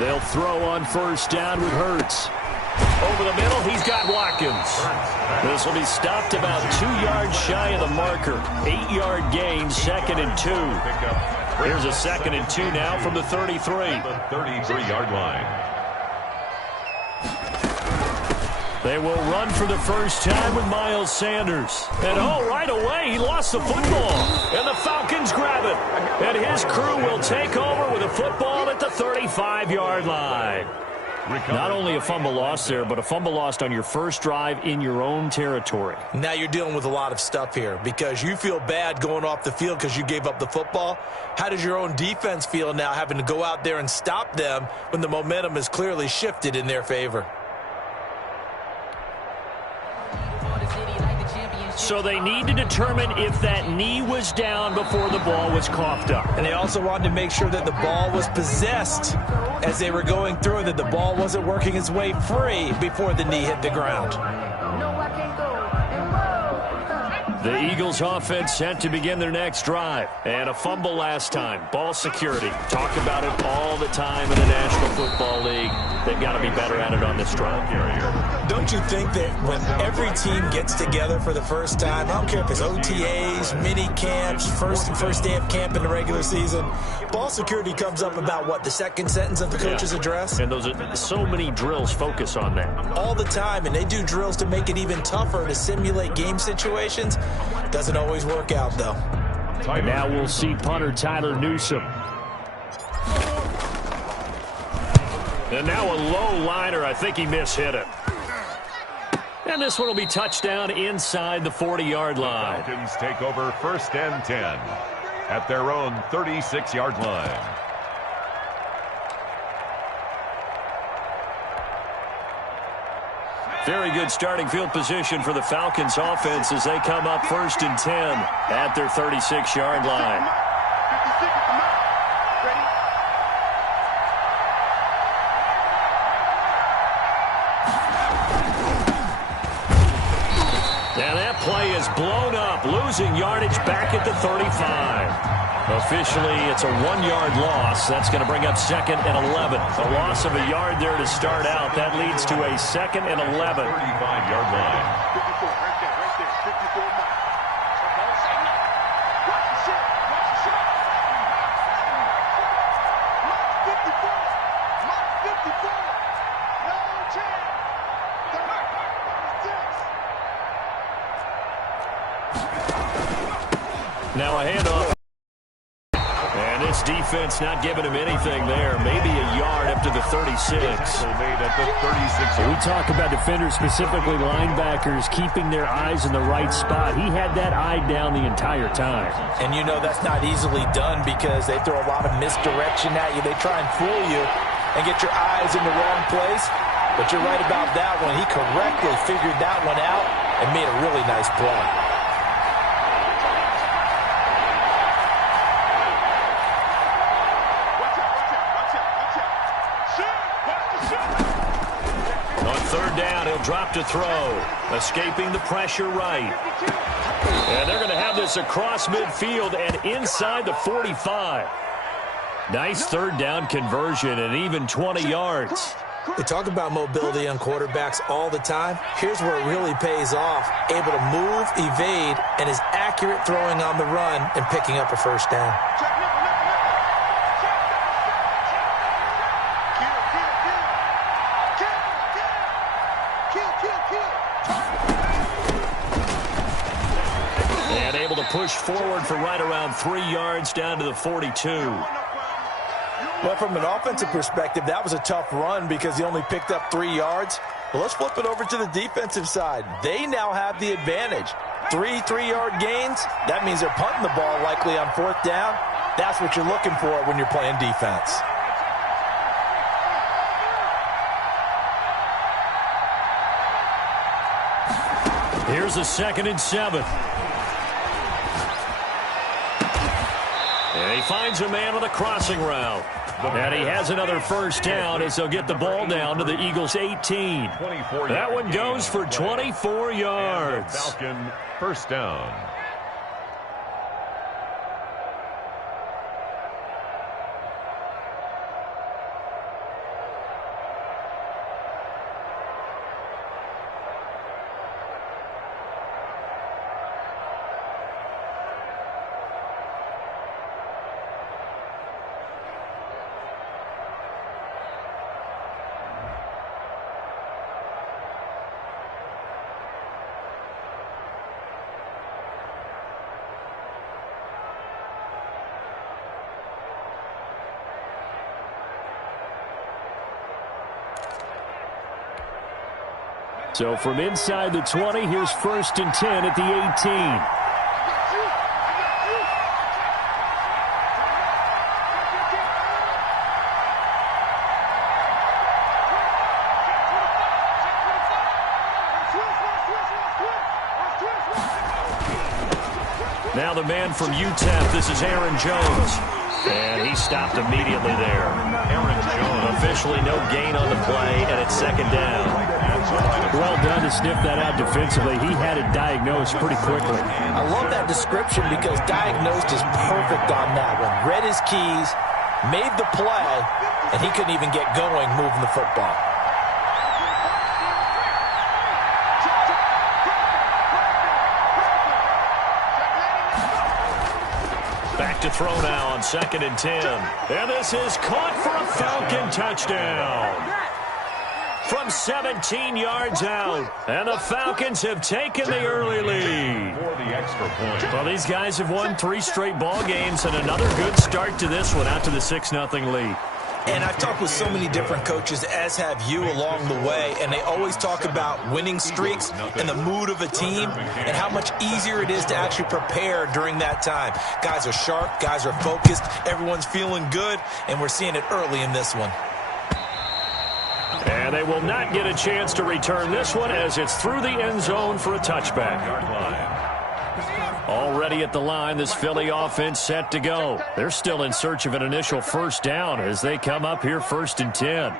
They'll throw on first down with Hurts. Over the middle, he's got Watkins. This will be stopped about 2 yards shy of the marker. 8-yard gain, 2nd and 2. Here's a 2nd and 2 now from the 33. The 33-yard line. They will run for the first time with Miles Sanders. And right away, he lost the football. And the Falcons grab it. And his crew will take over with a football at the 35-yard line. Not only a fumble loss there, but a fumble lost on your first drive in your own territory. Now you're dealing with a lot of stuff here because you feel bad going off the field because you gave up the football. How does your own defense feel now having to go out there and stop them when the momentum is clearly shifted in their favor? So they need to determine if that knee was down before the ball was coughed up. And they also wanted to make sure that the ball was possessed as they were going through, that the ball wasn't working its way free before the knee hit the ground. The Eagles offense set to begin their next drive. And a fumble last time. Ball security. Talk about it all the time in the National Football League. They've got to be better at it on this drive. Don't you think that when every team gets together for the first time, I don't care if it's OTAs, mini camps, first day of camp in the regular season, ball security comes up about what, the second sentence of the coach's address? And those are so many drills focus on that. All the time, and they do drills to make it even tougher to simulate game situations. Doesn't always work out, though. And now we'll see punter Tyler Newsome. And now a low liner. I think he mishit it. And this one will be touchdown inside the 40-yard line. Falcons take over 1st and 10 at their own 36-yard line. Very good starting field position for the Falcons offense as they come up 1st and 10 at their 36-yard line. And that play is blown up, losing yardage back at the 35. Officially, it's a 1-yard loss. That's going to bring up 2nd and 11. A loss of a yard there to start out. That leads to a 2nd and 11. 35-yard line. Now a handoff. And this defense not giving him anything there. Maybe a yard up to the 36. Made at the 36. We talk about defenders, specifically linebackers, keeping their eyes in the right spot. He had that eye down the entire time. And you know that's not easily done because they throw a lot of misdirection at you. They try and fool you and get your eyes in the wrong place. But you're right about that one. He correctly figured that one out and made a really nice play. Drop to throw, escaping the pressure right. And they're going to have this across midfield and inside the 45. Nice 3rd down conversion and even 20 yards. We talk about mobility on quarterbacks all the time. Here's where it really pays off. Able to move, evade, and is accurate throwing on the run and picking up a first down. Push forward for right around 3 yards down to the 42. Well, from an offensive perspective, that was a tough run because he only picked up 3 yards. Well, let's flip it over to the defensive side. They now have the advantage. 3-3-yard gains. That means they're punting the ball likely on 4th down. That's what you're looking for when you're playing defense. Here's a 2nd and 7. And he finds a man on the crossing route. And he has another first down as they'll get the ball down to the Eagles' 18. That one goes for 24 yards. Falcon first down. So from inside the 20, here's 1st and 10 at the 18. Now the man from UTEP, this is Aaron Jones. And he stopped immediately there. Aaron Jones, officially no gain on the play, and it's 2nd down. Well done to sniff that out defensively. He had it diagnosed pretty quickly. I love that description because diagnosed is perfect on that one. Read his keys, made the play, and he couldn't even get going moving the football. Back to throw now on 2nd and 10. And this is caught for a Falcon touchdown. From 17 yards out. And the Falcons have taken the early lead. For the extra point. Well, these guys have won 3 straight ball games and another good start to this one out to the 6-0 lead. And I've talked with so many different coaches, as have you, along the way, and they always talk about winning streaks and the mood of a team and how much easier it is to actually prepare during that time. Guys are sharp, guys are focused, everyone's feeling good, and we're seeing it early in this one. And they will not get a chance to return this one as it's through the end zone for a touchback. Already at the line, this Philly offense set to go. They're still in search of an initial 1st down as they come up here 1st and 10.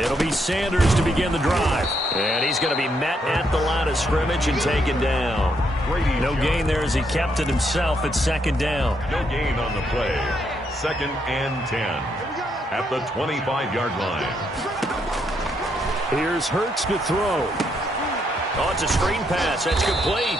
It'll be Sanders to begin the drive. And he's going to be met at the line of scrimmage and taken down. No gain there as he kept it himself at 2nd down. No gain on the play. 2nd and 10 at the 25-yard line. Here's Hurts to throw. Oh, it's a screen pass. That's complete.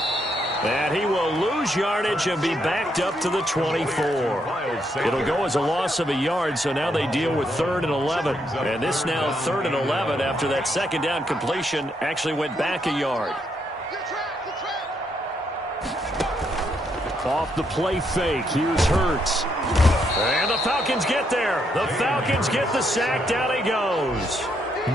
And he will lose yardage and be backed up to the 24. It'll go as a loss of a yard, so now they deal with 3rd and 11. And this now 3rd and 11 after that 2nd down completion actually went back a yard. Off the play fake, here's Hurts. And the Falcons get there. The Falcons get the sack. Down he goes.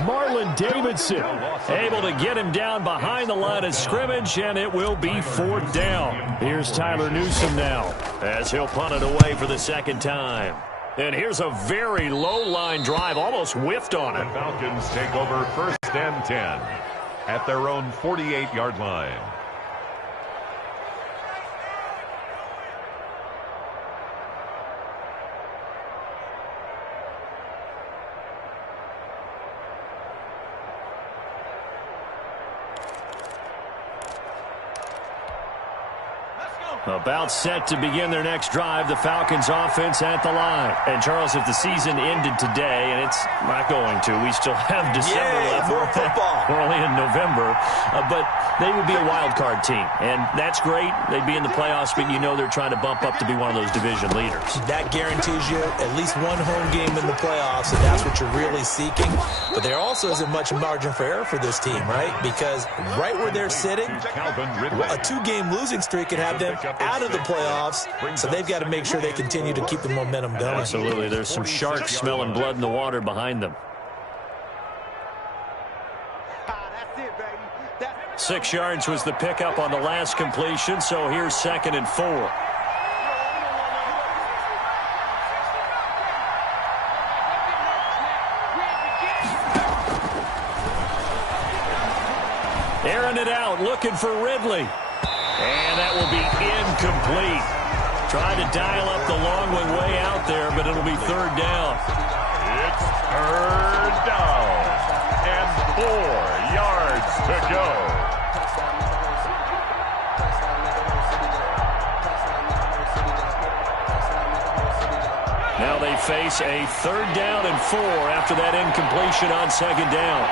Marlon Davidson able to get him down behind the line of scrimmage, and it will be 4th down. Here's Tyler Newsome now as he'll punt it away for the 2nd time. And here's a very low-line drive, almost whiffed on it. The Falcons take over 1st and 10 at their own 48-yard line. About set to begin their next drive, the Falcons offense at the line. And, Charles, if the season ended today, and it's not going to, we still have December left. More football. We're only in November. But they would be a wild card team. And that's great. They'd be in the playoffs, but you know they're trying to bump up to be one of those division leaders. That guarantees you at least one home game in the playoffs, and that's what you're really seeking. But there also isn't much margin for error for this team, right? Because right where they're sitting, a 2-game losing streak could have them out of the playoffs, so they've got to make sure they continue to keep the momentum going. Absolutely. There's some sharks smelling blood in the water behind them. 6 yards was the pickup on the last completion, so here's 2nd and 4. Airing it out, looking for Ridley. And that will be incomplete. Tried to dial up the long one way out there, but it'll be 3rd down. It's 3rd down and 4 yards to go. Now they face a 3rd down and 4 after that incompletion on 2nd down.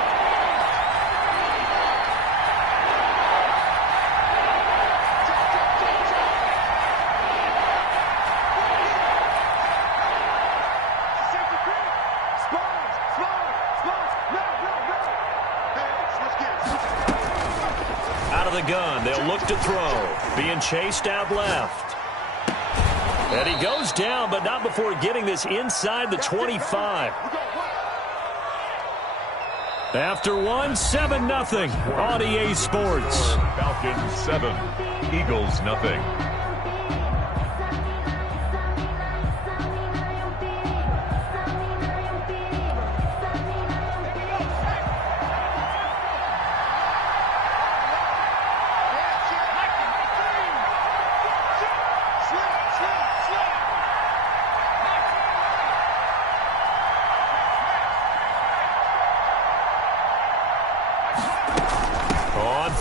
Out of the gun, they'll look to throw. Being chased out left. And he goes down, but not before getting this inside the 25. After one, 7-0 on EA Sports. Falcons 7, Eagles nothing.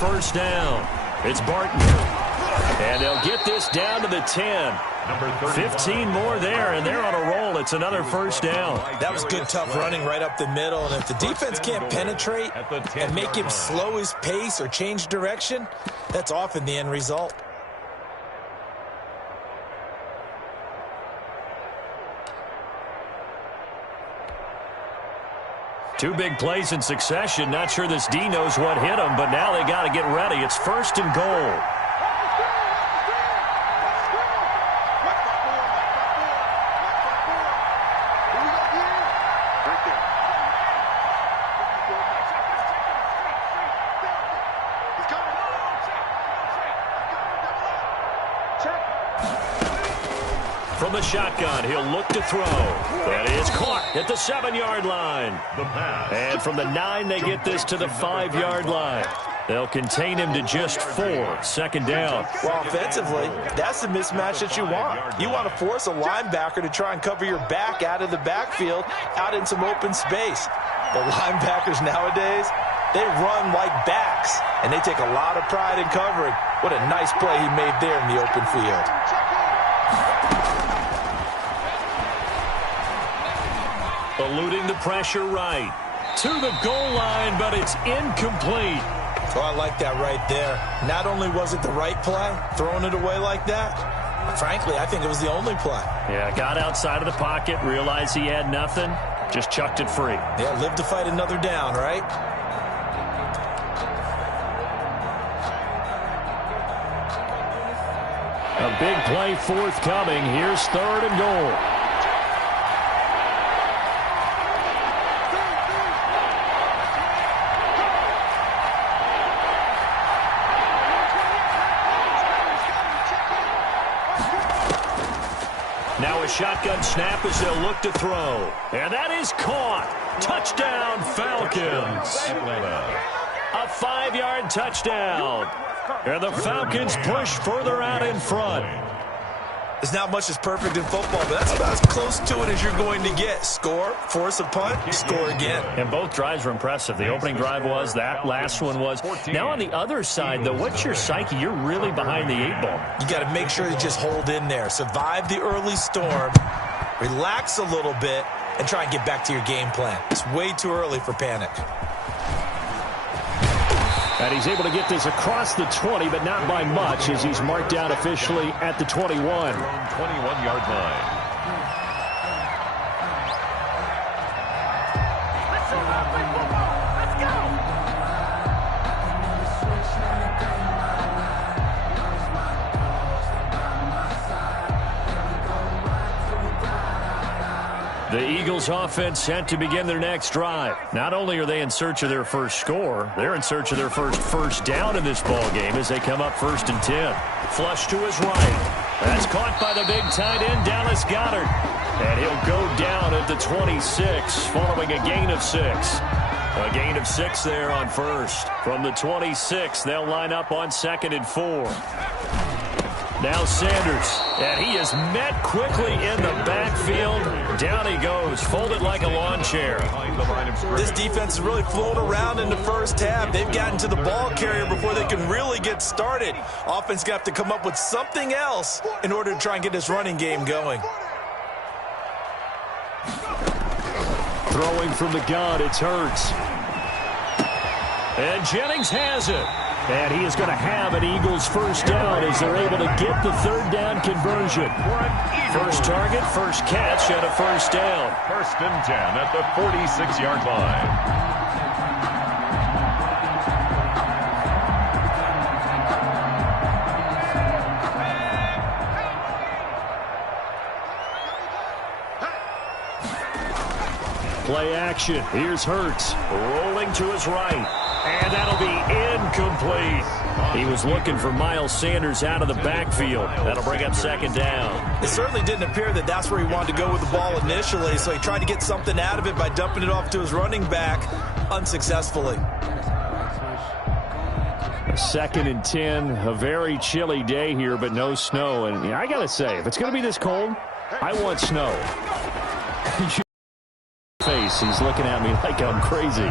First down. It's Barton. And they'll get this down to the 10. 15 more there, and they're on a roll. It's another first down. That was good, tough running right up the middle. And if the defense can't penetrate and make him slow his pace or change direction, that's often the end result. Two big plays in succession. Not sure this D knows what hit him, but now they got to get ready. It's first and goal. From the shotgun, he'll look to throw. That is caught at the 7-yard line. And from the 9, they get this to the 5-yard line. They'll contain him to just 4. Second down. Well, offensively, that's the mismatch that you want. You want to force a linebacker to try and cover your back out of the backfield, out in some open space. The linebackers nowadays, they run like backs, and they take a lot of pride in covering. What a nice play he made there in the open field. Eluding the pressure right. To the goal line, but it's incomplete. Oh, I like that right there. Not only was it the right play, throwing it away like that, frankly, I think it was the only play. Yeah, got outside of the pocket, realized he had nothing, just chucked it free. Yeah, live to fight another down, right? A big play forthcoming. Here's third and goal. Now a shotgun snap as they'll look to throw. And that is caught. Touchdown, Falcons. A 5-yard touchdown. And the Falcons push further out in front. There's not much that's perfect in football, but that's about as close to it as you're going to get. Score, force a punt, score again. And both drives were impressive. The opening drive was, that last one was. Now on the other side, though, what's your psyche? You're really behind the 8 ball. You got to make sure you just hold in there. Survive the early storm, relax a little bit, and try and get back to your game plan. It's way too early for panic. And he's able to get this across the 20, but not by much, as he's marked down officially at the 21. 21-yard line. The Eagles offense set to begin their next drive. Not only are they in search of their first score, they're in search of their first down in this ball game as they come up 1st and 10. Flush to his right. That's caught by the big tight end, Dallas Goedert. And he'll go down at the 26 following a gain of 6. A gain of 6 there on first. From the 26, they'll line up on 2nd and 4. Now Sanders, and he is met quickly in the backfield. Down he goes, folded like a lawn chair. This defense has really flown around in the first half. They've gotten to the ball carrier before they can really get started. Offense got to come up with something else in order to try and get this running game going. Throwing from the gun, it's Hurts. And Jennings has it. And he is going to have an Eagles first down as they're able to get the 3rd down conversion. First target, first catch, and a first down. 1st and 10 at the 46-yard line. Play action. Here's Hurts rolling to his right. And that'll be incomplete. He was looking for Miles Sanders out of the backfield. That'll bring up second down. It certainly didn't appear that that's where he wanted to go with the ball initially, so he tried to get something out of it by dumping it off to his running back unsuccessfully. Second and 10, a very chilly day here, but no snow. And I got to say, if it's going to be this cold, I want snow. Face, he's looking at me like I'm crazy.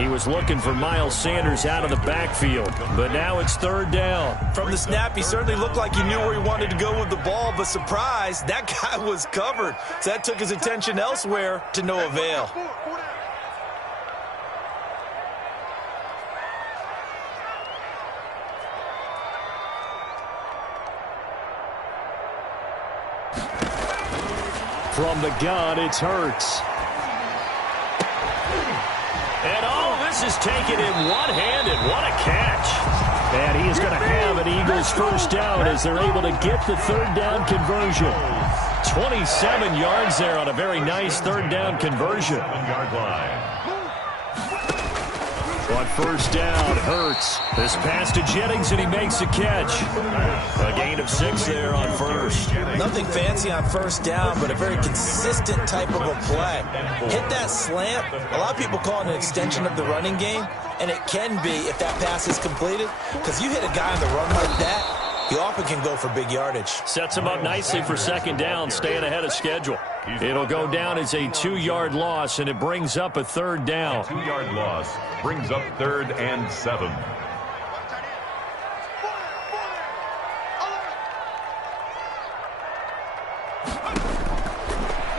He was looking for Miles Sanders out of the backfield, but now it's third down. From the snap, he certainly looked like he knew where he wanted to go with the ball, but surprise, that guy was covered. So that took his attention elsewhere to no avail. From the gun, it's Hurts. And this is taken in one-handed. What a catch. And he is going to have an Eagles first down as they're able to get the third down conversion. 27 yards there on a very nice third down conversion. Yard line. On first down, Hurts. This pass to Jennings, and he makes the catch. A gain of 6 there on first. Nothing fancy on first down, but a very consistent type of a play. Hit that slant. A lot of people call it an extension of the running game, and it can be if that pass is completed, because you hit a guy on the run like that, he often can go for big yardage. Sets him up nicely for second down, staying ahead of schedule. It'll go down as a 2-yard loss, and it brings up a third down. 2-yard loss brings up 3rd and 7.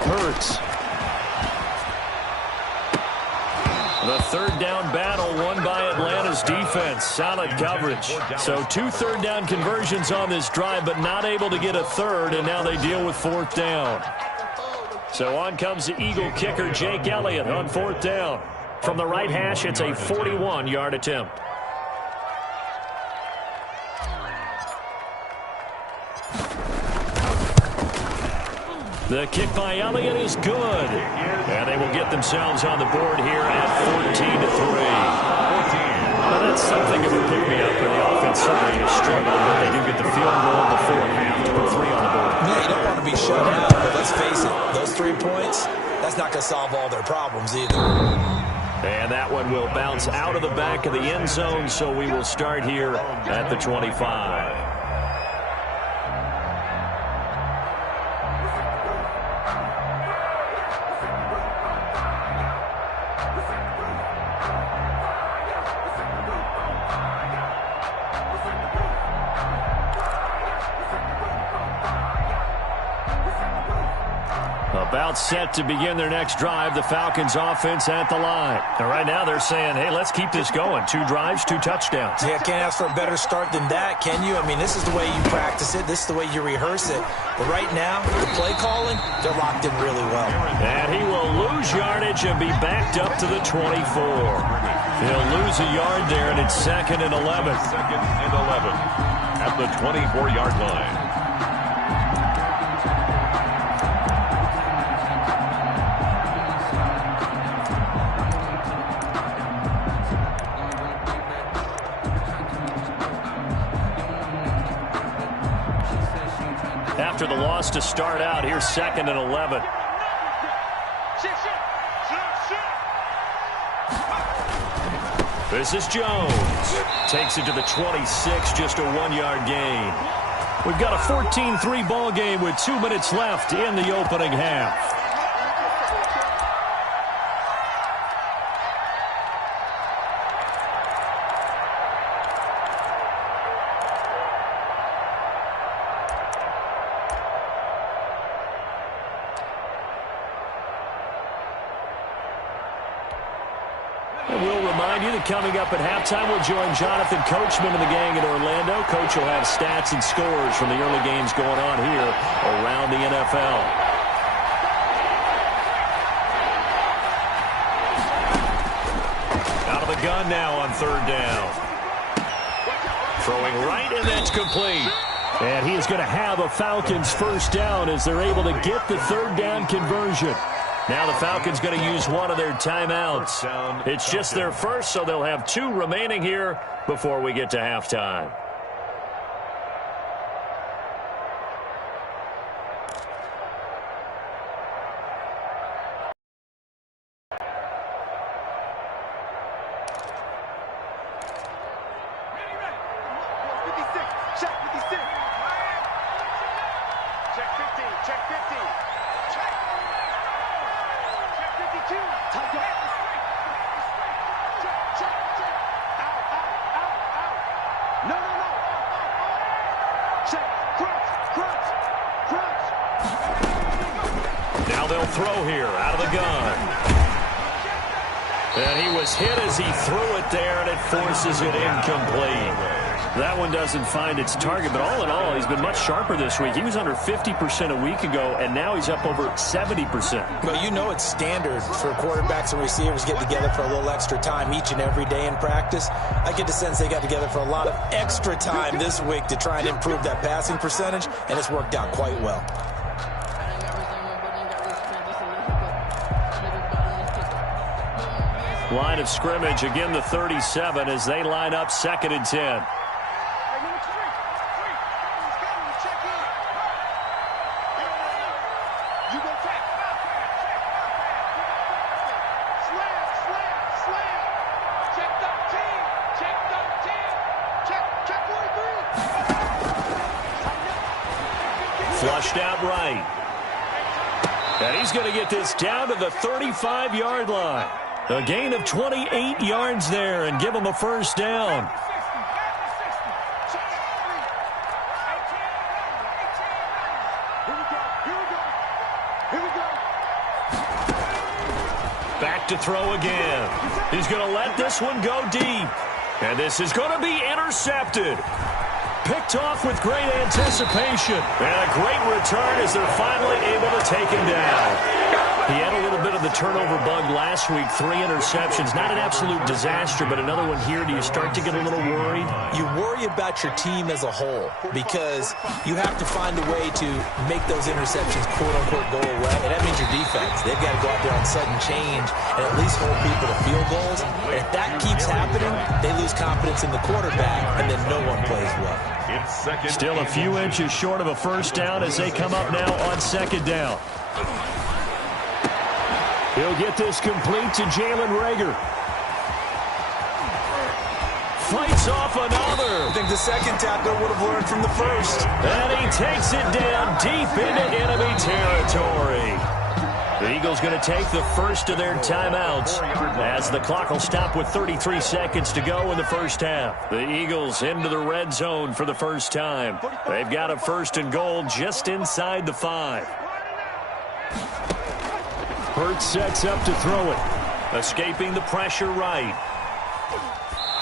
Hurts. The third down battle won by Atlanta's defense. Solid coverage. So 2 third down conversions on this drive, but not able to get a third, and now they deal with 4th down. So on comes the Eagle kicker, Jake Elliott, on 4th down. From the right hash, it's a 41-yard attempt. The kick by Elliott is good. And they will get themselves on the board here at 14-3. Now that's something of a pick-me-up, but the offense certainly has struggled, but they do get the field goal before half to put 3 on the board. Yeah, you don't want to be shut out, but let's face it, those 3 points, that's not going to solve all their problems either. And that one will bounce out of the back of the end zone, so we will start here at the 25. About set to begin their next drive, the Falcons offense at the line. And right now they're saying, hey, let's keep this going. 2 drives, 2 touchdowns. Yeah, can't ask for a better start than that, can you? I mean, this is the way you practice it. This is the way you rehearse it. But right now, the play calling, they're locked in really well. And he will lose yardage and be backed up to the 24. He'll lose a yard there, and it's 2nd and 11. 2nd and 11 at the 24-yard line. After the loss to start out, here's 2nd and 11. This is Jones. Takes it to the 26, just a 1-yard gain. We've got a 14-3 ball game with 2 minutes left in the opening half. Coming up at halftime, we'll join Jonathan Coachman and the gang in Orlando. Coach will have stats and scores from the early games going on here around the NFL. Out of the gun now on 3rd down. Throwing right, and that's complete. And he is going to have a Falcons first down as they're able to get the 3rd down conversion. Now the Falcons going to use one of their timeouts. It's just their first, so they'll have 2 remaining here before we get to halftime. Now they'll throw here out of the gun. And he was hit as he threw it there, and it forces it incomplete. That one doesn't find its target, but all in all, he's been much sharper this week. He was under 50% a week ago, and now he's up over 70%. Well, you know it's standard for quarterbacks and receivers getting together for a little extra time each and every day in practice. I get the sense they got together for a lot of extra time this week to try and improve that passing percentage, and it's worked out quite well. Line of scrimmage, again the 37 as they line up 2nd and 10. Flushed out right. And he's going to get this down to the 35-yard line. A gain of 28 yards there and give him a first down. Back to throw again. He's going to let this one go deep. And this is going to be intercepted. Picked off with great anticipation. And a great return as they're finally able to take him down. He had a little bit of the turnover bug last week, 3 interceptions. Not an absolute disaster, but another one here. Do you start to get a little worried? You worry about your team as a whole because you have to find a way to make those interceptions, quote-unquote, go away. And that means your defense. They've got to go out there on sudden change and at least hold people to field goals. And if that keeps happening, they lose confidence in the quarterback, and then no one plays well. Still a few inches short of a first down as they come up now on 2nd down. He'll get this complete to Jalen Reagor. Fights off another. I think the second tackler would have learned from the first. And he takes it down deep into enemy territory. The Eagles going to take the first of their timeouts as the clock will stop with 33 seconds to go in the first half. The Eagles into the red zone for the first time. They've got a 1st and goal just inside the 5. Hurts sets up to throw it. Escaping the pressure right.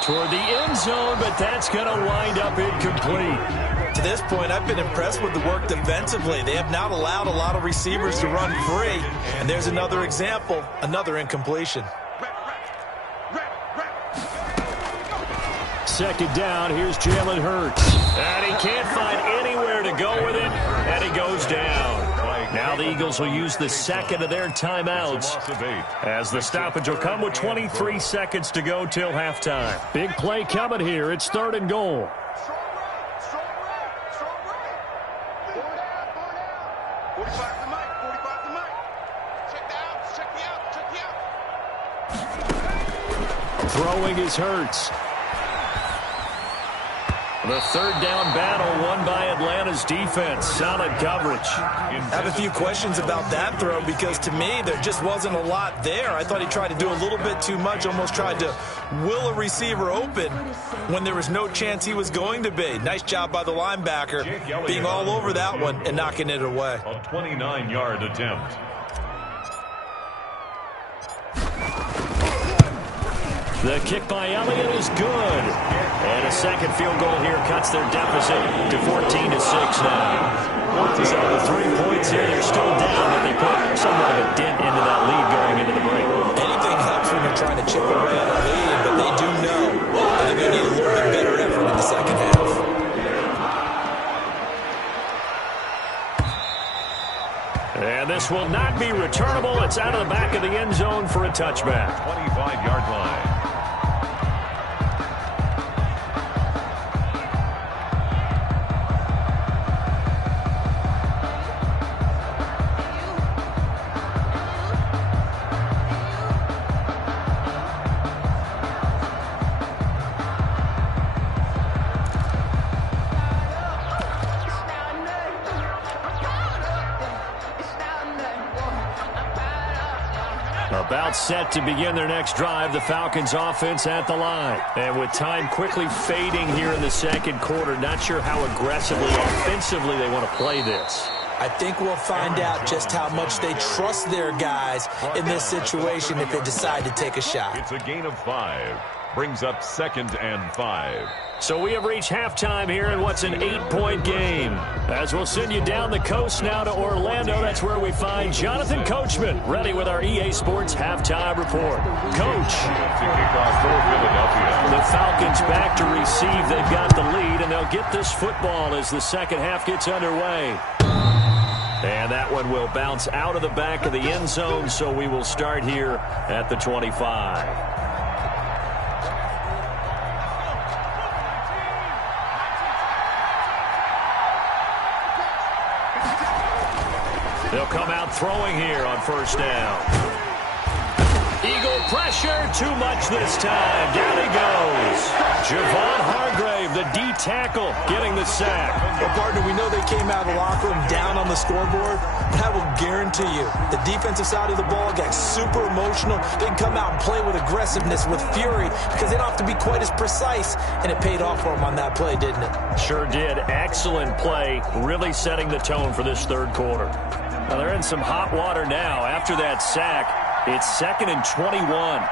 Toward the end zone, but that's going to wind up incomplete. To this point, I've been impressed with the work defensively. They have not allowed a lot of receivers to run free. And there's another example, another incompletion. 2nd down, here's Jalen Hurts. And he can't find anywhere to go with it, and he goes down. Now the Eagles will use the 2nd of their timeouts as the stoppage will come with 23 seconds to go till halftime. Big play coming here. It's 3rd and goal. Throwing is Hurts. The 3rd down battle won by Atlanta's defense. Solid coverage. I have a few questions about that throw because to me there just wasn't a lot there. I thought he tried to do a little bit too much, almost tried to will a receiver open when there was no chance he was going to be. Nice job by the linebacker being all over that one and knocking it away. A 29-yard attempt. The kick by Elliott is good. And a second field goal here cuts their deficit to 14-6 now. So the 3 points here, they're still down, but they put somewhat of a dent into that lead going into the break. Anything helps when you're trying to chip away at a lead, but they do know they're going to need a little bit better effort in the second half. And This will not be returnable. It's out of the back of the end zone for a touchback. 25-yard line. About set to begin their next drive, the Falcons offense at the line. And with time quickly fading here in the second quarter, not sure how aggressively, offensively they want to play this. I think we'll find out just how much they trust their guys in this situation if they decide to take a shot. It's a gain of 5. Brings up 2nd and 5. So we have reached halftime here in what's an 8-point game. As we'll send you down the coast now to Orlando, that's where we find Jonathan Coachman, ready with our EA Sports halftime report. Coach. The Falcons back to receive. They've got the lead, and they'll get this football as the second half gets underway. And that one will bounce out of the back of the end zone, so we will start here at the 25. They'll come out throwing here on first down. Eagle pressure, too much this time. Down he goes. Javon Hargrave, the D tackle, getting the sack. Well, partner, we know they came out of the locker room down on the scoreboard, but I will guarantee you the defensive side of the ball got super emotional. They can come out and play with aggressiveness, with fury, because they don't have to be quite as precise, and it paid off for them on that play, didn't it? Sure did. Excellent play, really setting the tone for this third quarter. Now they're in some hot water now. After that sack, it's 2nd and 21.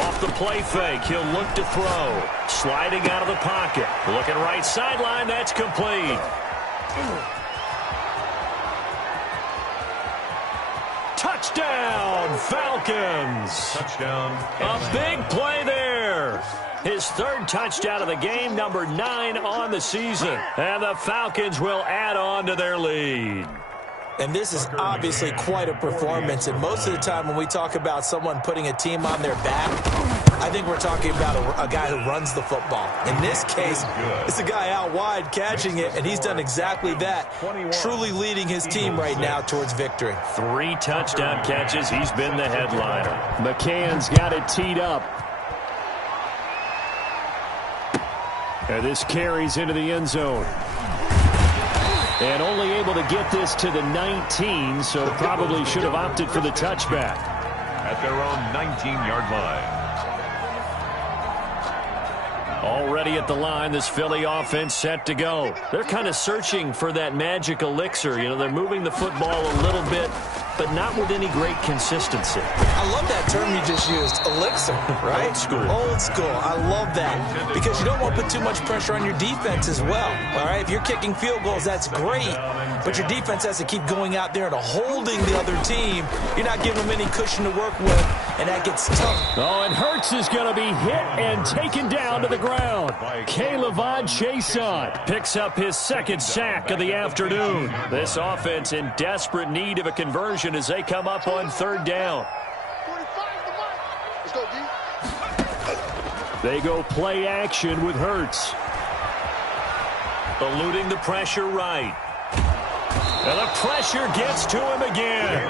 Off the play fake, he'll look to throw. Sliding out of the pocket. Looking right sideline, that's complete. Touchdown, Falcons. Touchdown. A big play there. His 3rd touchdown of the game, number 9 on the season. And the Falcons will add on to their lead. And this is obviously quite a performance. And most of the time when we talk about someone putting a team on their back, I think we're talking about a guy who runs the football. In this case, it's a guy out wide catching it, and he's done exactly that, truly leading his team right now towards victory. 3 touchdown catches. He's been the headliner. McCann's got it teed up. And this carries into the end zone. And only able to get this to the 19, so probably should have opted for the touchback. At their own 19-yard line. Already at the line, this Philly offense set to go. They're kind of searching for that magic elixir. You know, they're moving the football a little bit, but not with any great consistency. I love that term you just used, elixir, right? Old school. Old school. I love that because you don't want to put too much pressure on your defense as well, all right? If you're kicking field goals, that's great, but your defense has to keep going out there and holding the other team. You're not giving them any cushion to work with, and that gets tough. Oh, and Hurts is going to be hit and taken down to the ground. K'Lavon Chaisson picks up his 2nd sack of the afternoon. This offense in desperate need of a conversion as they come up on 3rd down. They go play action with Hurts. Eluding the pressure right. And the pressure gets to him again.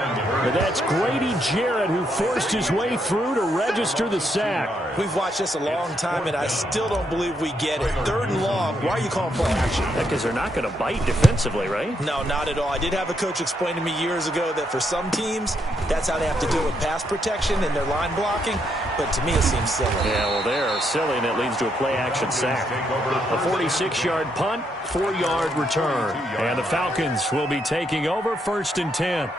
And that's Grady Jarrett who forced his way through to register the sack. We've watched this a long time, and I still don't believe we get it. 3rd and long. Why are you calling play action? Because they're not going to bite defensively, right? No, not at all. I did have a coach explain to me years ago that for some teams, that's how they have to do with pass protection and their line blocking. But to me, it seems silly. Yeah, well, they're silly, and it leads to a play-action sack. A 46-yard punt, 4-yard return. And the Falcons will be taking over 1st and 10.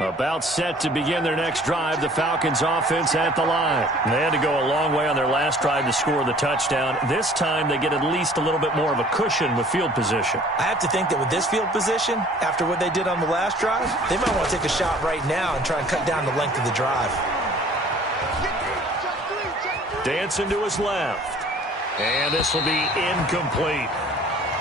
About set to begin their next drive, the Falcons offense at the line. They had to go a long way on their last drive to score the touchdown. This time they get at least a little bit more of a cushion with field position. I have to think that with this field position, after what they did on the last drive, they might want to take a shot right now and try and cut down the length of the drive. Dancing to his left. And this will be incomplete.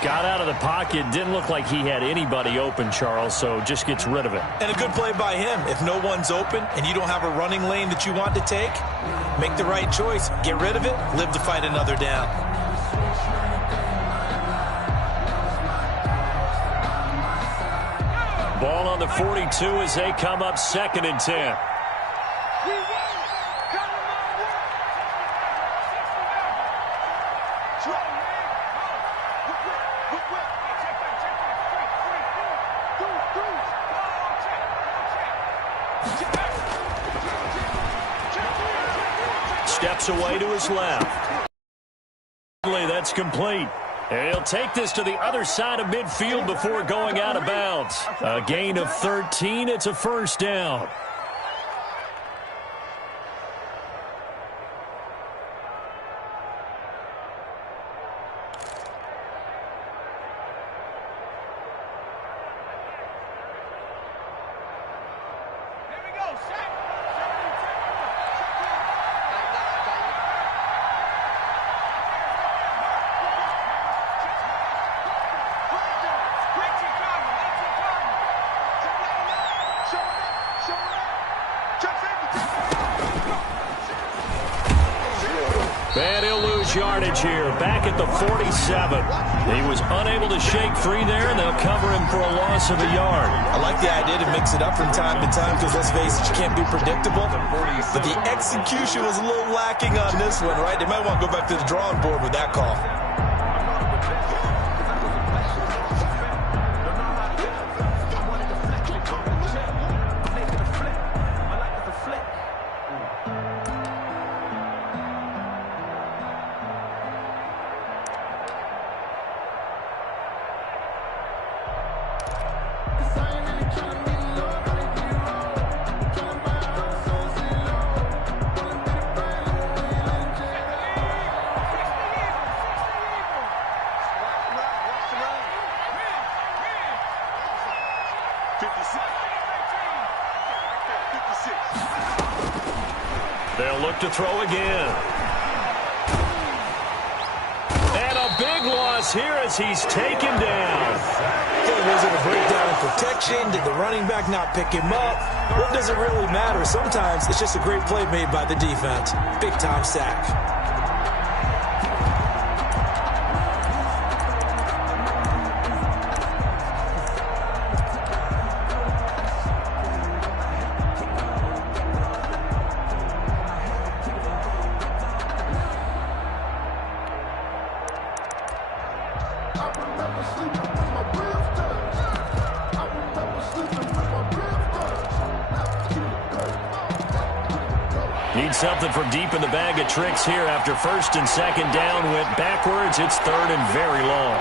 Got out of the pocket. Didn't look like he had anybody open, Charles, so just gets rid of it. And a good play by him. If no one's open and you don't have a running lane that you want to take, make the right choice. Get rid of it. Live to fight another down. Ball on the 42 as they come up 2nd and 10. Steps away to his left. That's complete. And he'll take this to the other side of midfield before going out of bounds. A gain of 13. It's a first down. And he'll lose yardage here, back at the 47. He was unable to shake free there, and they'll cover him for a loss of a yard. I like the idea to mix it up from time to time because, let's face it, you can't be predictable. But the execution was a little lacking on this one, right? They might want to go back to the drawing board with that call. They'll look to throw again. And a big loss here as he's taken down. Was it a breakdown in protection? Did the running back not pick him up? What does it really matter? Sometimes it's just a great play made by the defense. Big-time sack. Need something from deep in the bag of tricks here after 1st and 2nd down went backwards. It's 3rd and very long.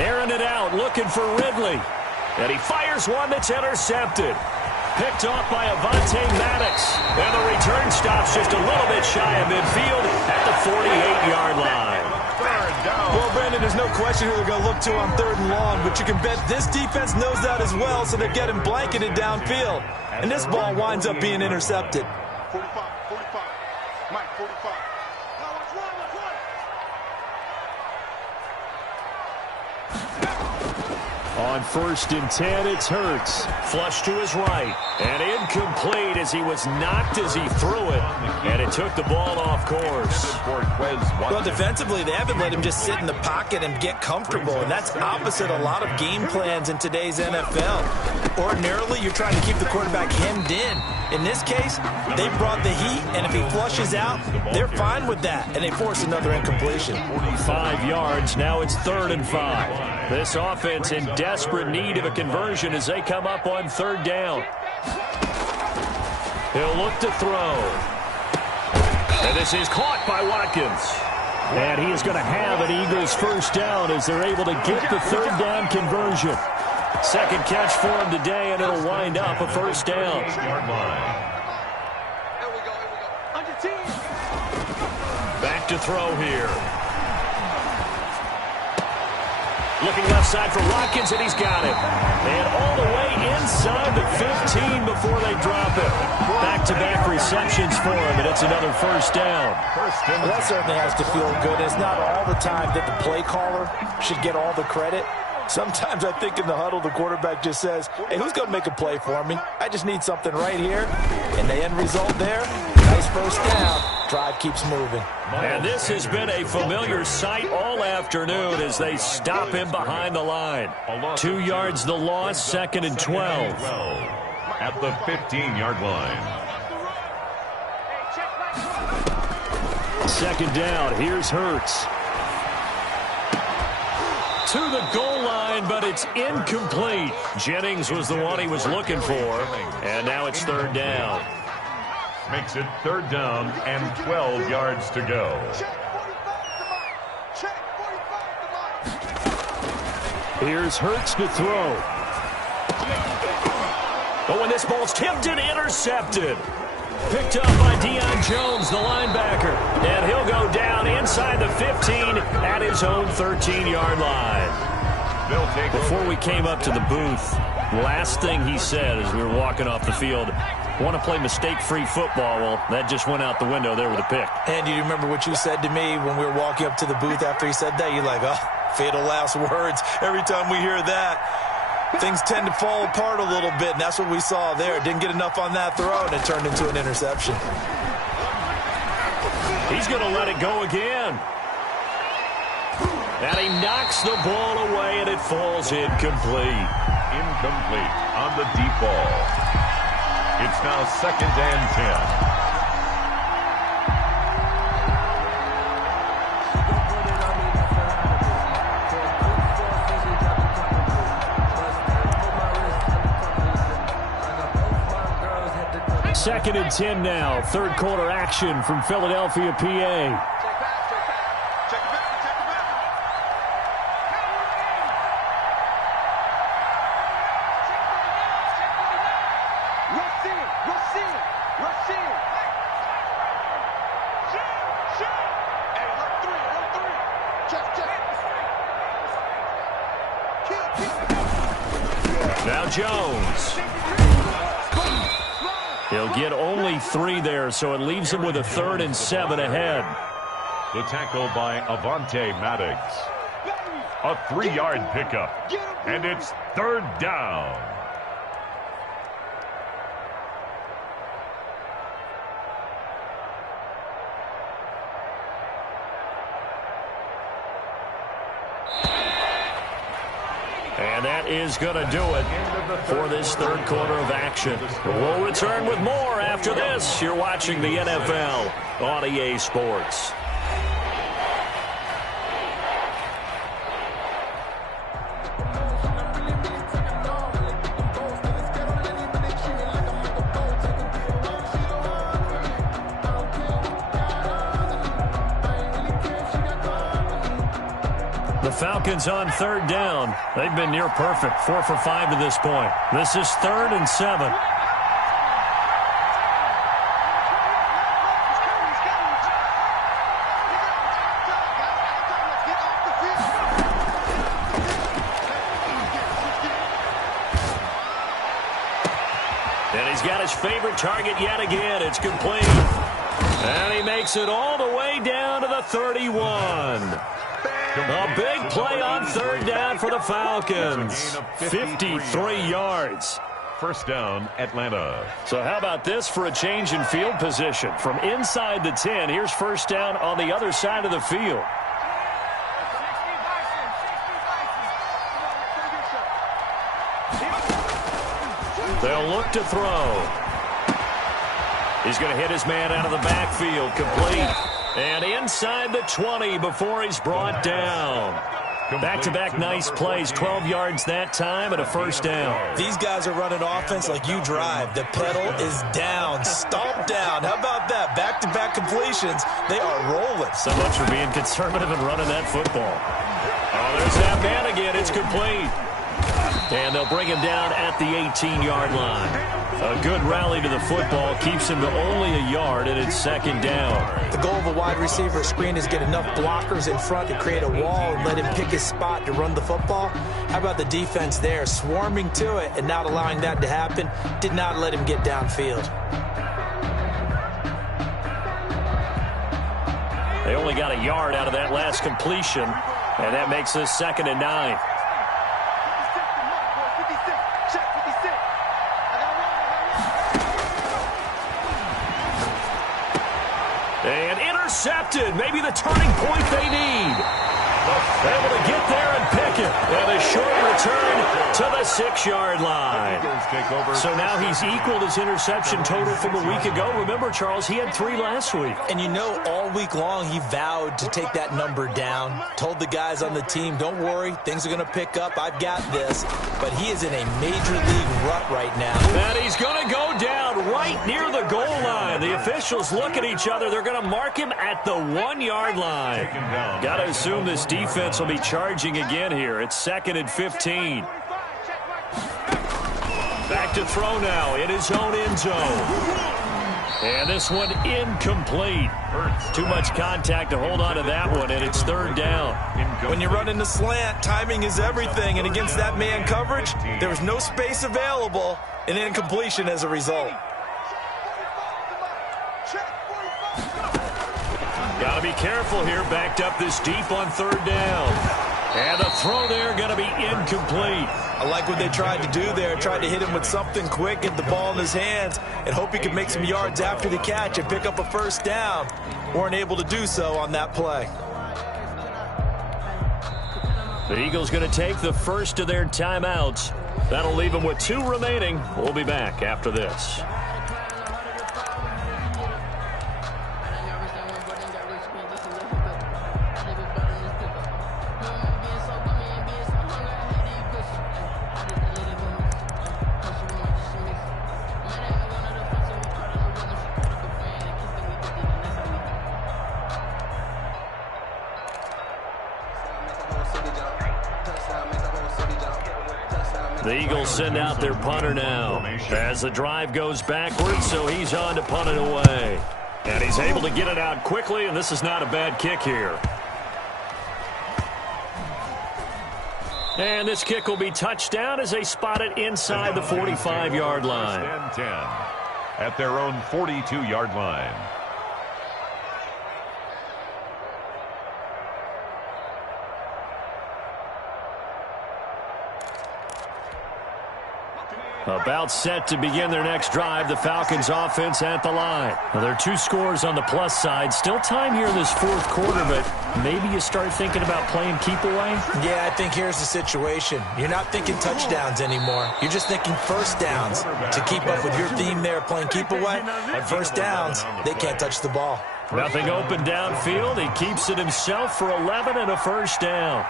Airing it out, looking for Ridley. And he fires one that's intercepted. Picked off by Avonte Maddox. And the return stops just a little bit shy of midfield at the 48-yard line. Well, Brandon, there's no question who they're going to look to on 3rd and long, but you can bet this defense knows that as well, so they're getting blanketed downfield. And this ball winds up being intercepted. 45, Mike, 45. On 1st and 10, it's Hurts. Flush to his right. And incomplete as he was knocked as he threw it. And it took the ball off course. Well, defensively, they haven't let him just sit in the pocket and get comfortable. And that's opposite a lot of game plans in today's NFL. Ordinarily, you're trying to keep the quarterback hemmed in. In this case, they brought the heat, and if he flushes out, they're fine with that. And they force another incompletion. 5 yards. Now it's 3rd and 5. This offense in desperate need of a conversion as they come up on 3rd down. He'll look to throw. And this is caught by Watkins. And he is going to have an Eagles first down as they're able to get the third down conversion. Second catch for him today, and it'll wind up a first down. Back to throw here. Looking left side for Watkins, and he's got it. And all the way inside the 15 before they drop it. Back-to-back receptions for him, and it's another first down. Well, that certainly has to feel good. It's not all the time that the play caller should get all the credit. Sometimes I think in the huddle, the quarterback just says, hey, who's going to make a play for me? I just need something right here. And the end result there, nice first down. Drive keeps moving. And this has been a familiar sight all afternoon as they stop him behind the line. 2 yards the loss, second and 12. At the 15-yard line. Second down, here's Hurts. To the goal line, but it's incomplete. Jennings was the one he was looking for, and now it's third down. Makes it third down and 12 yards to go. Here's Hurts to throw. Oh, and this ball's tipped and intercepted. Picked up by Deion Jones, the linebacker. And he'll go down inside the 15 at his own 13-yard line. Before we came up to the booth, last thing he said as we were walking off the field, want to play mistake-free football. Well, that just went out the window there with a pick. And do you remember what you said to me when we were walking up to the booth after he said that? You're like, oh, fatal last words. Every time we hear that, things tend to fall apart a little bit, and that's what we saw there. Didn't get enough on that throw, and it turned into an interception. He's going to let it go again. And he knocks the ball away, and it falls incomplete. Incomplete on the deep ball. It's now second and 10. Second and 10 now. Third quarter action from Philadelphia, PA. Now Jones. He'll get only 3 there, so it leaves him with a 3rd and 7 ahead. The tackle by Avante Maddox. A 3-yard pickup, and it's third down. And that is going to do it for this third quarter of action. We'll return with more after this. You're watching the NFL on EA Sports. The Falcons on third down. They've been near perfect. 4 for 5 to this point. This is 3rd and 7. And he's got his favorite target yet again. It's complete. And he makes it all the way down to the 31. A big play on third down for the Falcons. 53 yards. First down, Atlanta. So how about this for a change in field position? From inside the 10, here's first down on the other side of the field. They'll look to throw. He's going to hit his man out of the backfield, complete. And inside the 20 before he's brought down. Back-to-back nice plays, 12 yards that time and a first down. These guys are running offense like you drive. The pedal is down, stomp down. How about that? Back-to-back completions. They are rolling. So much for being conservative and running that football. Oh, there's that man again. It's complete. And they'll bring him down at the 18-yard line. A good rally to the football keeps him to only a yard, and it's second down. The goal of a wide receiver screen is get enough blockers in front to create a wall and let him pick his spot to run the football. How about the defense there, swarming to it and not allowing that to happen? Did not let him get downfield. They only got a yard out of that last completion, and that makes this 2nd and 9. And intercepted. Maybe the turning point they need. Able to get there and pick it. And a short return to the 6-yard line. So now he's equaled his interception total from a week ago. Remember, Charles, he had 3 last week. And you know, all week long he vowed to take that number down. Told the guys on the team, don't worry, things are going to pick up. I've got this. But he is in a major league rut right now. And he's going to go down right near the goal line. The officials look at each other. They're going to mark him at the 1-yard line. Got to assume this defense will be charging again here. It's 2nd and 15. Back to throw now in his own end zone. And this one incomplete. Too much contact to hold on to that one, and it's 3rd down. When you run in the slant, timing is everything, and against that man coverage, there was no space available, and incompletion as a result. Got to be careful here, backed up this deep on 3rd down. And the throw there going to be incomplete. I like what they tried to do there. Tried to hit him with something quick, get the ball in his hands, and hope he could make some yards after the catch and pick up a first down. Weren't able to do so on that play. The Eagles going to take the first of their timeouts. That'll leave them with 2 remaining. We'll be back after this. The Eagles send out their punter now as the drive goes backwards, so he's on to punt it away. And he's able to get it out quickly, and this is not a bad kick here. And this kick will be touchdown as they spot it inside the 45-yard line. 10 at their own 42-yard line. About set to begin their next drive, the Falcons offense at the line. Well, there are 2 scores on the plus side. Still time here in this 4th quarter, but maybe you start thinking about playing keep away? Yeah, I think here's the situation. You're not thinking touchdowns anymore. You're just thinking first downs. To keep up with your theme there, playing keep away, at first downs, they can't touch the ball. Nothing open downfield. He keeps it himself for 11 and a first down.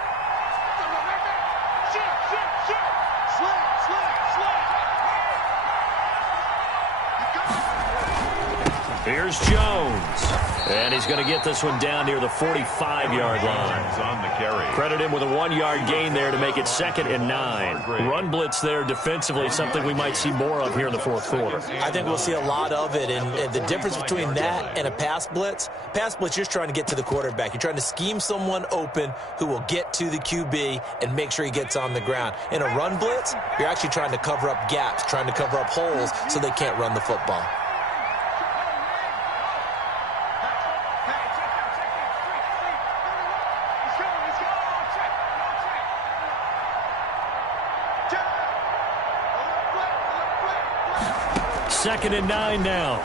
Here's Jones. And he's going to get this one down near the 45-yard line. On the carry. Credit him with a 1-yard gain there to make it 2nd and 9. Run blitz there defensively, something we might see more of here in the 4th quarter. I think we'll see a lot of it, and the difference between that and a pass blitz, you're just trying to get to the quarterback. You're trying to scheme someone open who will get to the QB and make sure he gets on the ground. In a run blitz, you're actually trying to cover up gaps, trying to cover up holes so they can't run the football. Second and 9 now.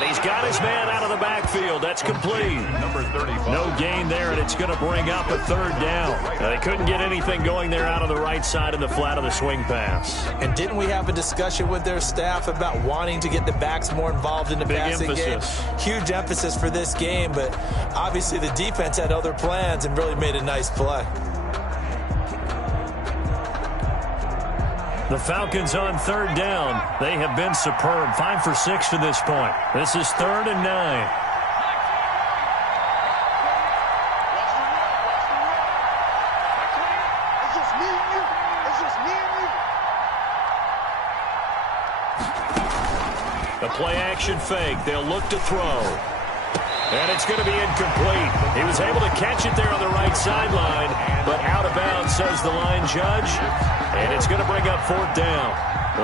And he's got his man out of the backfield. That's complete. Number 35. No gain there, and it's going to bring up a third down. They couldn't get anything going there out of the right side of the flat of the swing pass. And didn't we have a discussion with their staff about wanting to get the backs more involved in the passing game? Huge emphasis for this game, but obviously the defense had other plans and really made a nice play. The Falcons on third down. They have been superb. 5 for 6 to this point. This is 3rd and 9. The play-action fake. They'll look to throw. And it's going to be incomplete. He was able to catch it there on the right sideline, but out of bounds, says the line judge. And it's going to bring up 4th down.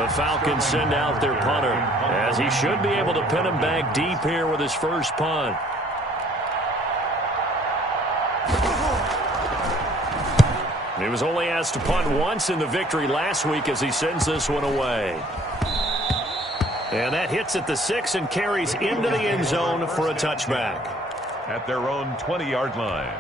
The Falcons send out their punter, as he should be able to pin him back deep here with his first punt. He was only asked to punt once in the victory last week as he sends this one away. And that hits at the 6 and carries into the end zone for a touchback. At their own 20-yard line.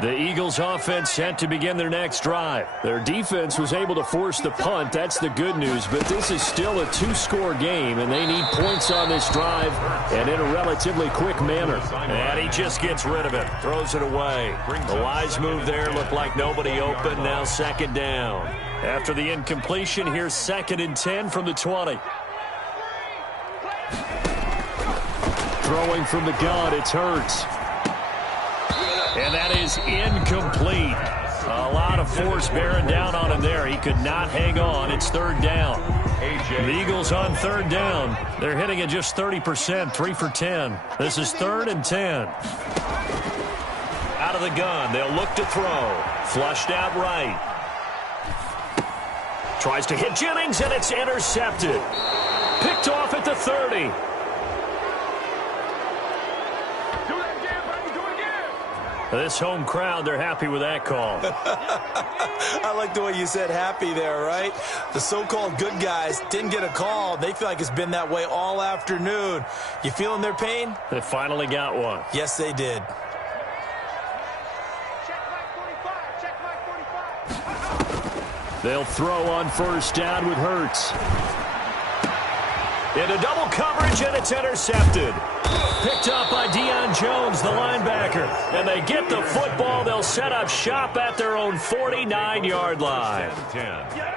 The Eagles offense set to begin their next drive. Their defense was able to force the punt. That's the good news, but this is still a 2-score game, and they need points on this drive and in a relatively quick manner. And he just gets rid of it, throws it away. The wise move there, looked like nobody open, now 2nd down. After the incompletion, here's 2nd and 10 from the 20. Throwing from the gun, it's Hurts. And that is incomplete. A lot of force bearing down on him there. He could not hang on. It's 3rd down. The Eagles on 3rd down. They're hitting at just 30%, 3 for 10. This is 3rd and 10. Out of the gun. They'll look to throw. Flushed out right. Tries to hit Jennings, and it's intercepted. Picked off at the 30. This home crowd, they're happy with that call. I like the way you said happy there, right? The so-called good guys didn't get a call. They feel like it's been that way all afternoon. You feeling their pain? They finally got one. Yes, they did. They'll throw on 1st down with Hurts. Into double coverage, and it's intercepted. Picked up by Deion Jones, the linebacker. And they get the football. They'll set up shop at their own 49-yard line.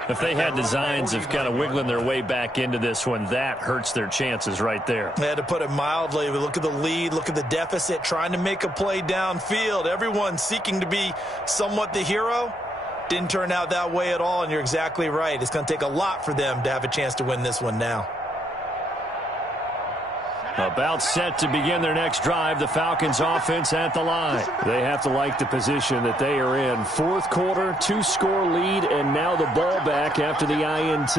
If they had designs of kind of wiggling their way back into this one, that hurts their chances right there. They had to put it mildly. Look at the lead, look at the deficit, trying to make a play downfield. Everyone seeking to be somewhat the hero. Didn't turn out that way at all, and you're exactly right. It's going to take a lot for them to have a chance to win this one now. About set to begin their next drive, the Falcons offense at the line. They have to like the position that they are in. 4th quarter, 2-score lead, and now the ball back after the INT.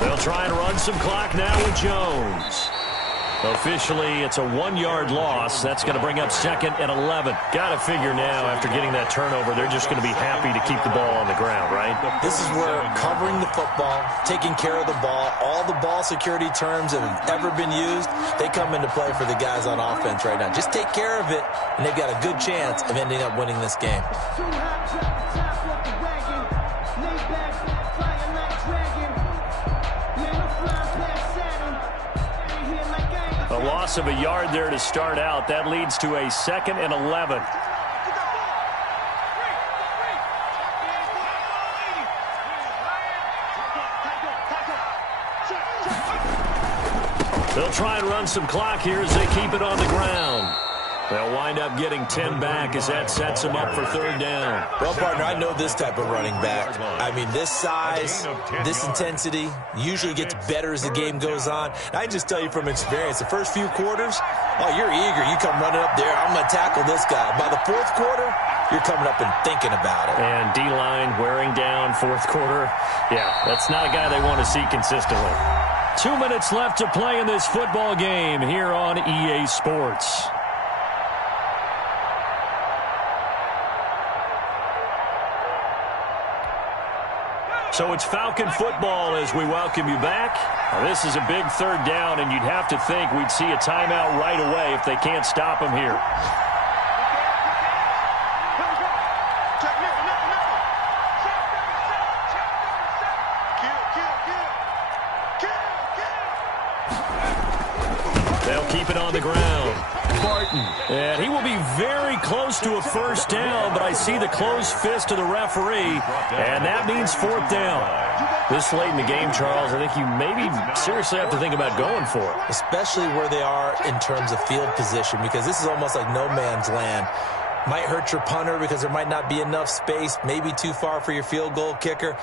They'll try and run some clock now with Jones. Officially, it's a 1-yard loss. That's going to bring up 2nd and 11. Got to figure now, after getting that turnover, they're just going to be happy to keep the ball on the ground, right? This is where covering the football, taking care of the ball, all the ball security terms that have ever been used, they come into play for the guys on offense right now. Just take care of it, and they've got a good chance of ending up winning this game. A loss of a yard there to start out. That leads to a 2nd and 11. They'll try and run some clock here as they keep it on the ground. They'll wind up getting 10 back as that sets them up for 3rd down. Well, partner, I know this type of running back. I mean, this size, this intensity usually gets better as the game goes on. And I just tell you from experience, the first few quarters, oh, you're eager. You come running up there, I'm going to tackle this guy. By the 4th quarter, you're coming up and thinking about it. And D-line wearing down 4th quarter. Yeah, that's not a guy they want to see consistently. 2 minutes left to play in this football game here on EA Sports. So it's Falcon football as we welcome you back. Now, this is a big third down, and you'd have to think we'd see a timeout right away if they can't stop them here. They'll keep it on the ground. Barton. And he will be very close to a first down, but I see the closed fist of the referee, and that means fourth down. This late in the game, Charles, I think you maybe seriously have to think about going for it. Especially where they are in terms of field position, because this is almost like no man's land. Might hurt your punter because there might not be enough space, maybe too far for your field goal kicker.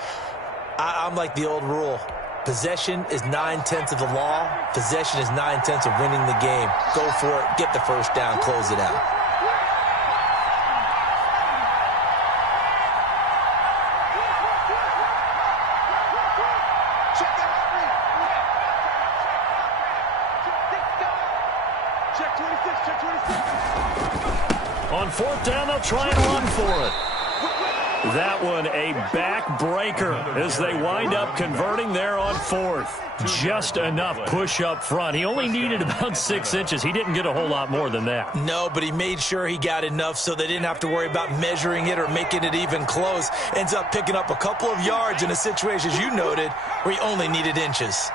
I'm like the old rule. Possession is 9/10 of the law. Possession is 9/10 of winning the game. Go for it. Get the first down. Close it out. On fourth down, they'll try and run for it. That one a backbreaker as they wind up converting there on fourth. Just enough push up front. He only needed about 6 inches. He didn't get a whole lot more than that. No, but he made sure he got enough so they didn't have to worry about measuring it or making it even close. Ends up picking up a couple of yards in a situation, as you noted, where he only needed inches.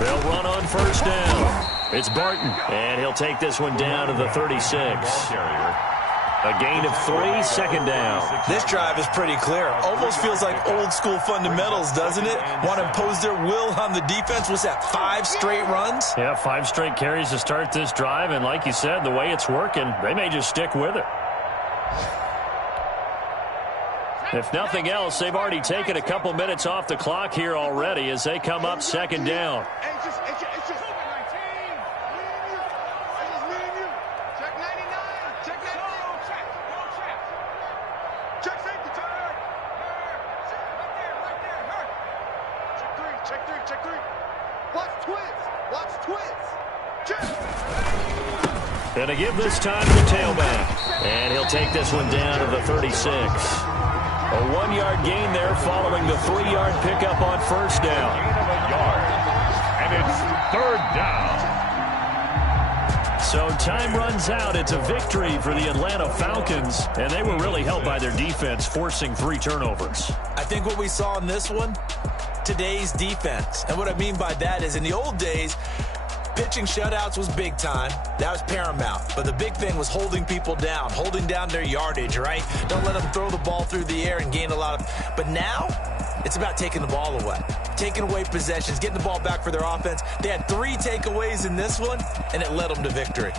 They'll run on first down. It's Barton, and he'll take this one down to the 36. A gain of 3, second down. This drive is pretty clear. Almost feels like old school fundamentals, doesn't it? Want to impose their will on the defense. What's that, 5 straight runs? Yeah, 5 straight carries to start this drive, and like you said, the way it's working, they may just stick with it. If nothing else, they've already taken a couple minutes off the clock here already as they come up second down. Check three. Watch twist. And to give this time to the tailback. And he'll take this one down to the 36. A 1-yard gain there following the 3-yard pickup on first down. Gain of a yard. And it's third down. So time runs out. It's a victory for the Atlanta Falcons. And they were really helped by their defense, forcing 3 turnovers. I think what we saw in this one, today's defense. And what I mean by that is in the old days, pitching shutouts was big time. That was paramount. But the big thing was holding people down, holding down their yardage, right? Don't let them throw the ball through the air and gain a lot of... But now, it's about taking the ball away. Taking away possessions, getting the ball back for their offense. They had 3 takeaways in this one, and it led them to victory.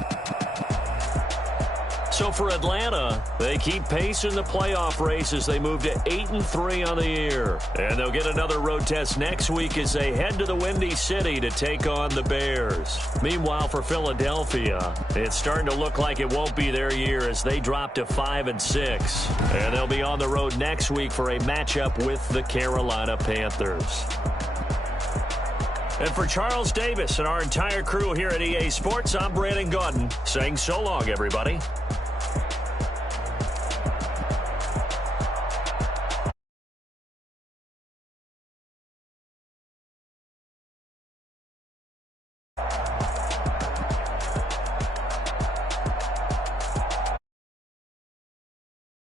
So for Atlanta, they keep pace in the playoff race as they move to 8-3 on the year. And they'll get another road test next week as they head to the Windy City to take on the Bears. Meanwhile, for Philadelphia, it's starting to look like it won't be their year as they drop to 5-6. And they'll be on the road next week for a matchup with the Carolina Panthers. And for Charles Davis and our entire crew here at EA Sports, I'm Brandon Gaudin saying so long, everybody.